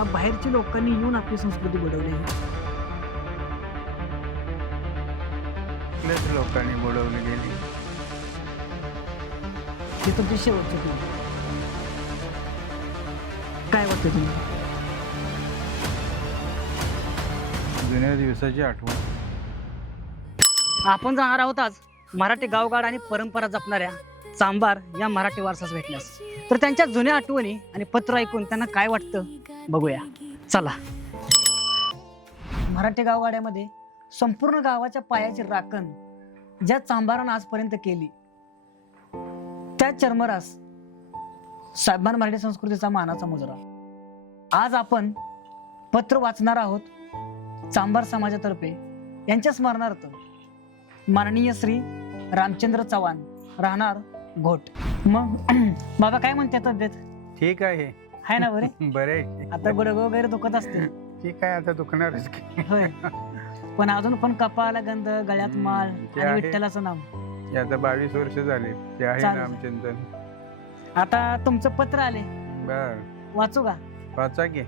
का बाहेरच्या लोकांनी येऊन आपली संस्कृती बुडवली? आपल्याच लोकांनी बुडवली गेली. ही तुमची शेवटची पिढी. काय वाटतं तुम्हाला? जुन्या दिवसाची आठवण. आपण जाणार आहोत आज मराठी गावगाड आणि परंपरा जपणाऱ्या चांभार या मराठी वारसास भेटण्यास. तर त्यांच्या जुन्या आठवणी आणि पत्र ऐकून त्यांना काय वाटतं बघूया, चला. मराठी गावगाड्यामध्ये संपूर्ण गावाच्या पायाची राखण ज्या चांभारानं आजपर्यंत केली, त्या चर्मरास साहेबान मराठी संस्कृतीचा मानाचा मुजरा. आज आपण पत्र वाचणार आहोत चांभार समाजातर्फे यांच्या स्मरणार्थ माननीय श्री रामचंद्र चव्हाण, राहणार घोट. मग बाबा काय म्हणते तब्येत? ठीक आहे. आहे ना बरे? बरे. आता गुडघे वगैरे दुखत असते? ठीक आहे, आता दुखणारच की. होय, पण अजून पण कपाळाला गंध, गळ्यात माळ ते आणि आहे. विठ्ठलाचं नाम. ते आता 22 वर्ष झाले. ते आहे चालेल. रामचंद्र. आता तुमचं पत्र आले, बर, वाचू का? वाचा की.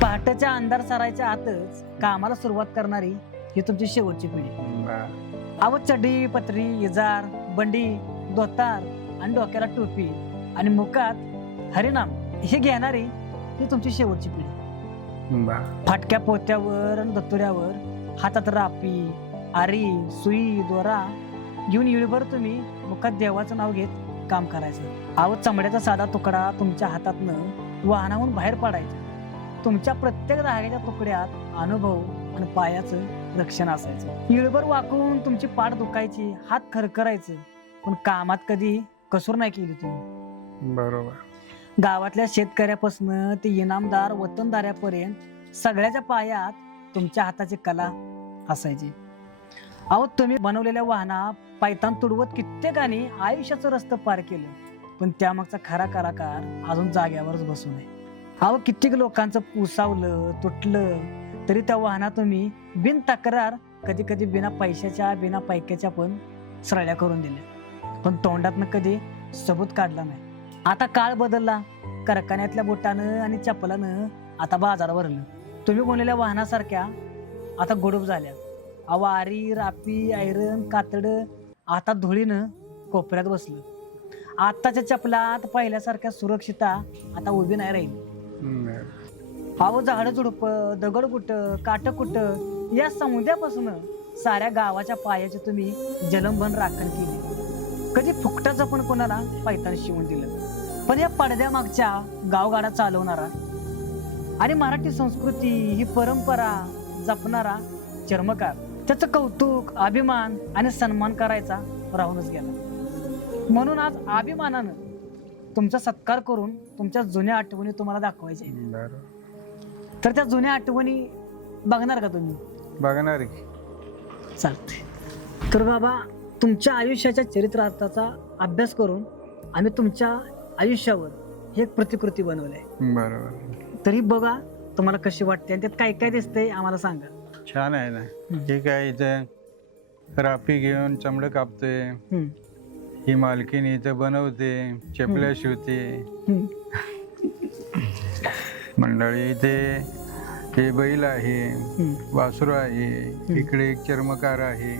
पहाटेच्या अंधार सरायच्या आतच कामाला सुरुवात करणारी ही तुमची शेवटची पिढी. बर. अहो चड्डी, पत्री, इजार, बंडी, धोतार आणि डोक्याला टोपी आणि मुखात हरिनाम हे घेणारी ही तुमची शेवटची पिढी. बर. फाटक्या पोत्यावर आणि दत्तुऱ्यावर हातात रापी, आरी, सुई, दोरा घेऊन येळभर तुम्ही मुखात देवाचं नाव घेत काम करायचं. अहो चमड्याचा साधा तुकडा तुमच्या हातातनं वाहनाहून बाहेर पडायचा. तुमच्या प्रत्येक धाग्याच्या तुकड्यात अनुभव आणि पायाचं रक्षण असायचं. येळभर वाकून तुमची पाठ दुखायची, हात खरखरायचं, पण कामात कधी कसूर नाही केली तुम्ही. बरोबर. गावातल्या शेतकऱ्यापासून ते इनामदार वतनदारापर्यंत सगळ्याच्या पायात तुमच्या हाताची कला असायची. अहो तुम्ही बनवलेल्या वाहना पायतान तुडवत कित्येकाने आयुष्याचं रस्तं पार केलं, पण त्यामागचा खरा कलाकार अजून जाग्यावरच बसून आहे. अहो कित्येक लोकांचं पुसावलं, तुटलं, तरी त्या वाहना तुम्ही बिन तक्रार, कधी कधी बिना पैशाच्या, बिना पैक्याच्या पण सरळ्या करून दिल्या, पण तोंडातनं कधी सबूत काढला नाही. आता काळ बदलला, कारखान्यातल्या बोटानं आणि चपलानं आता बाजार भरलं. तुम्ही बनवलेल्या वाहनासारख्या आता गोडूप झाल्या. आवारी, रापी, ऐरण, कातड आता धुळीनं कोपऱ्यात बसलं. आताच्या चपलात पहिल्यासारख्या सुरक्षिता आता उभी नाही राहिली. अहो झाडं झुडप, दगडकुट, काटकुट या समुद्यापासून साऱ्या गावाच्या पायाची तुम्ही जलमभन राखण केली. कधी फुकटाचं पण कोणाला पैतान शिवून दिलं. पण या पडद्या मागच्या गावगाडा चालवणारा आणि मराठी संस्कृती ही परंपरा जपणारा चर्मकार, त्याचं कौतुक, अभिमान आणि सन्मान करायचा राहूनच गेला. म्हणून आज अभिमानानं तुमचा सत्कार करून तुमच्या जुन्या आठवणी तुम्हाला दाखवायच्या. तर त्या जुन्या आठवणी बघणार का तुम्ही? बघणार की. चालते. तर बाबा तुमच्या आयुष्याच्या चरित्रार्थाचा अभ्यास करून आम्ही तुमच्या आयुष्यावर हे एक प्रतिकृती बनवलंय. बरोबर. तरी बघा तुम्हाला कशी वाटते आणि त्यात काय काय दिसतंय आम्हाला सांगा. छान आहे ना. ठीक आहे. इथं रापी घेऊन चमडं कापते, ही मालकीन इथं बनवते, चपल्या शिवते. मंडळी इथे हे बैल आहे, वासरू आहे, इकडे एक चर्मकार आहे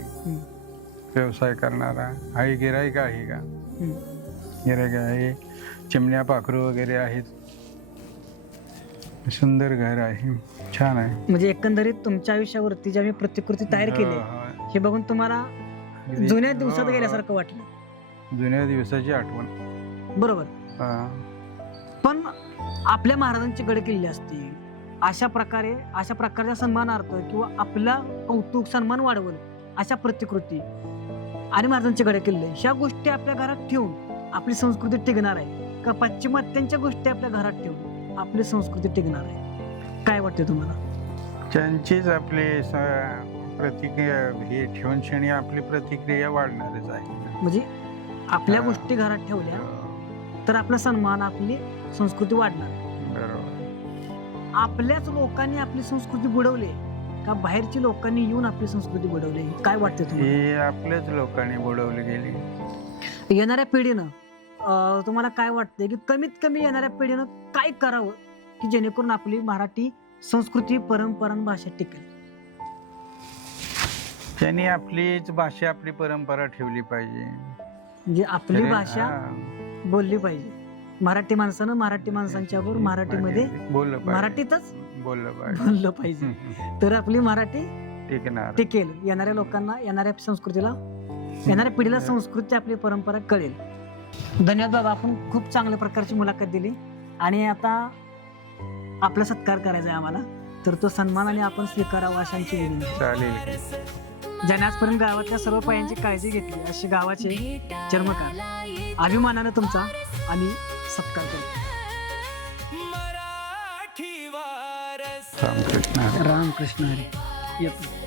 व्यवसाय करणारा. हा गिराईक आहे का? गिराईक आहे. चिमण्या पाखरू वगैरे आहेत. सुंदर घर आहे, छान आहे. म्हणजे एकंदरीत तुमच्या आयुष्यावरती ज्या मी प्रतिकृती तयार केली हे बघून तुम्हाला जुन्या दिवसात गेल्यासारखं वाटलं. जुन्या दिवसाची आठवण. बरोबर. पण आपल्या महाराजांची गड किल्ले असतील, अशा प्रकारच्या सन्मानार्थ किंवा आपला कौतुक सन्मान वाढवल अशा प्रतिकृती आणि महाराजांचे गड किल्ले ह्या गोष्टी आपल्या घरात ठेवून आपली संस्कृती टिकणार आहे का पाश्चिमात्यांच्या गोष्टी आपल्या घरात ठेवून आपली संस्कृती टिकणार आहे? काय वाटते तुम्हाला? त्यांचीच आपली प्रतिक्रिया हे ठेवून क्षणी आपली प्रतिक्रिया वाढणारच आहे. म्हणजे आपल्या गोष्टी घरात ठेवल्या तर आपला सन्मान, आपली संस्कृती वाढणार. बरोबर. आपल्याच लोकांनी आपली संस्कृती बुडवली का बाहेरची लोकांनी येऊन आपली संस्कृती बुडवली? काय वाटते तुम्हाला? हे आपल्याच लोकांनी बुडवली गेली. येणाऱ्या पिढीनं तुम्हाला काय वाटतंय की कमीत कमी येणाऱ्या पिढीनं काय करावं की जेणेकरून आपली मराठी संस्कृती, परंपरा आणि भाषा टिकेल? त्यांनी आपलीच भाषा, आपली परंपरा ठेवली पाहिजे. म्हणजे आपली भाषा बोलली पाहिजे. मराठी माणसानं मराठी माणसांच्या बरोबर मराठीमध्ये बोललं पाहिजे, मराठीतच बोललं पाहिजे. बोललं पाहिजे, तर आपली मराठी टिकणार. टिकेल. येणाऱ्या लोकांना, येणाऱ्या संस्कृतीला, येणाऱ्या पिढीला संस्कृती, आपली परंपरा कळेल. धन्यवाद बाबा, आपण खूप चांगल्या प्रकारची मुलाखत दिली आणि आता आपला सत्कार करायचा आहे आम्हाला, तर तो सन्मानाने आपण स्वीकारावा अशी आमची विनंती. चालेल. ज्याने आजपर्यंत गावातल्या सर्व पायांची काळजी घेतली असे गावाचे चर्मकार, अभिमानानं तुमचा आम्ही सत्कार करतो. रामकृष्ण हरी. रामकृष्ण हरी. येतो.